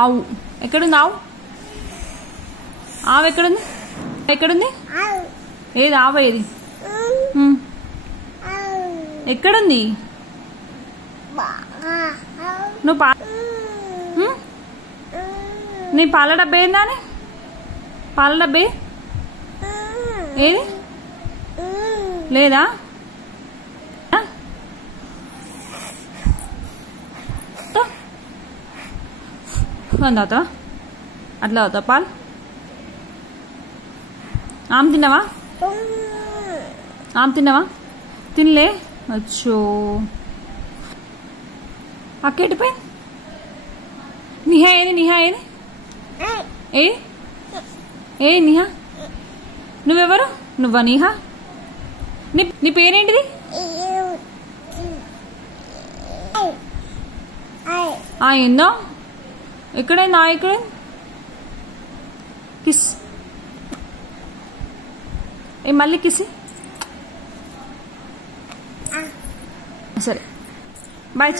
ఆవు ఎక్కడుంది? ఆవు ఆవు ఎక్కడుంది? ఎక్కడుంది? ఏది ఆవు? ఏది ఎక్కడుంది? నువ్వు నీ పాల డబ్బా ఏందా? పాల డబ్బే ఏది? లేదా? అవుతావా? అట్లా అవుతావు పాలు? ఆమె తిన్నావా? ఆమె తిన్నావా? తినలే. అచ్చో అక్కేటిపోయి నిహా ఏది? నిహా ఏది? ఏ నిహా నువ్వెవరు? నువ్వా నిహా? నీ పేరేంటిది? ఏందో ఎక్కడైంది? ఎక్కడైంది? కిస్ మళ్ళీ కిసి. సరే బాయ్.